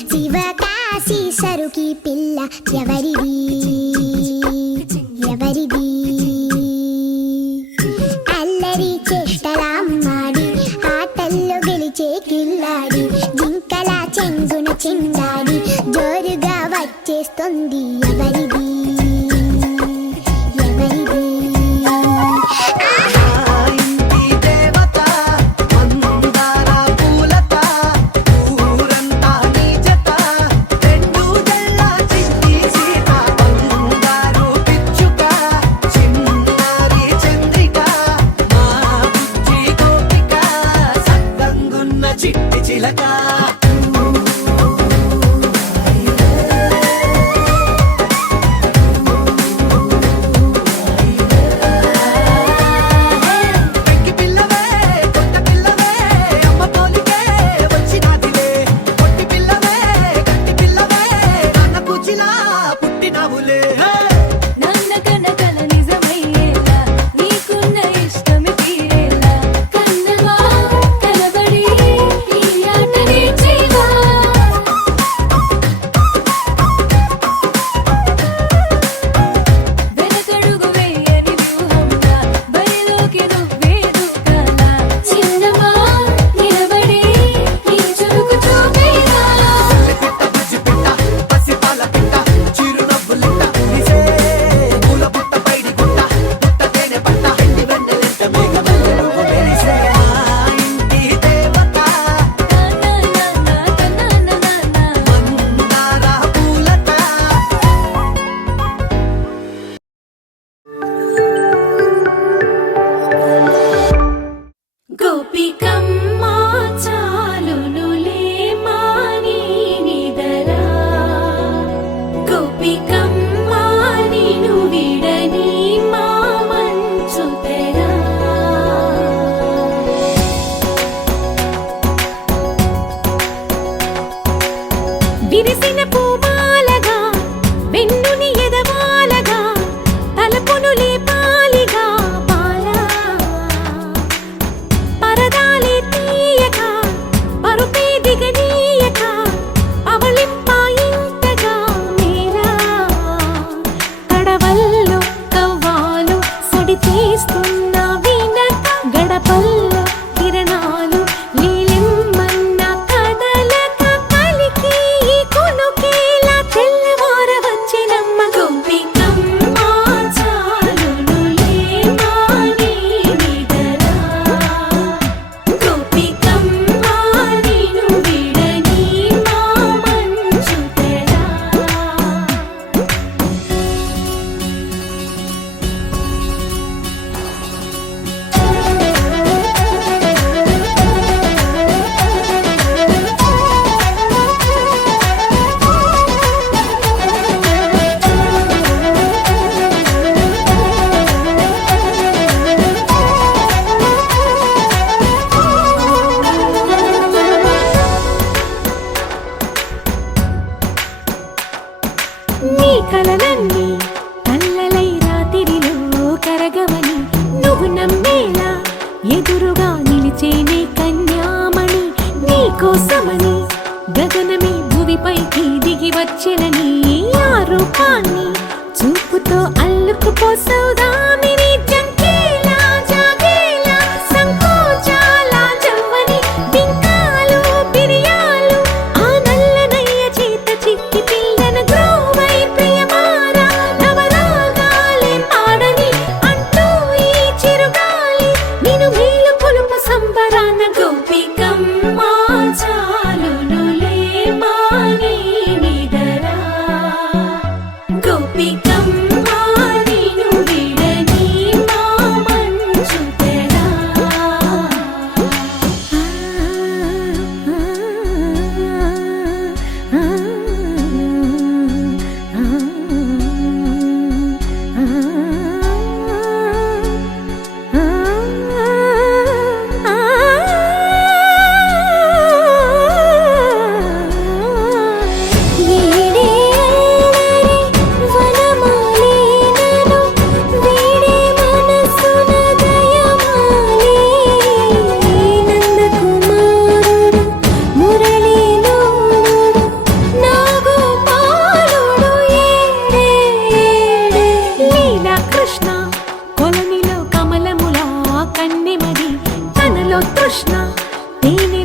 శివకాశి సరుకి పిల్ల ఎవరిది ఎవరిది అల్లరి చేష్టలామ్మాడి ఆటల్లో గెలిచే కిల్లాడి జింకల చెంగున చిందాడి జోరుగా వచ్చేస్తుంది ఎవరిది విరిసిన పూమాలగా వెన్నుని ఎదవాలగా తలపును లేపాలిగా బాలా పరదాలే తీయక పరుపే దిగనీయక అవలింపాయింతగా మేరా కడవల్లో కవ్వాలు సడి చేస్తున్న వినక గడపల్లో కిరణాలు కలలన్నీ కల్లలై రాత్రిలో కరగవని నువ్వు నమ్మేలా ఎదురుగా నిలిచేనే కన్యామణి నీకోసమని గగనమే భువిపైకి దిగి వచ్చెనని ఆ రూపాన్ని చూపుతో అల్లుకుపోసౌదామిని జంకేలా జాగేలా సంకోచాల జవ్వని బింకాలు బిరియాలు ఆ నల్లనయ్య చేత చిక్కి పిల్లన గ్రోవై ప్రియమారా నవరాగాలే పాడని అంటూ ఈ చిరుగాలి నిన్ను మేలు కొలుపు సంబరాన గోపికమ్మ చాలునులే మాని నిదరా గోపి తృష్ణ తేనె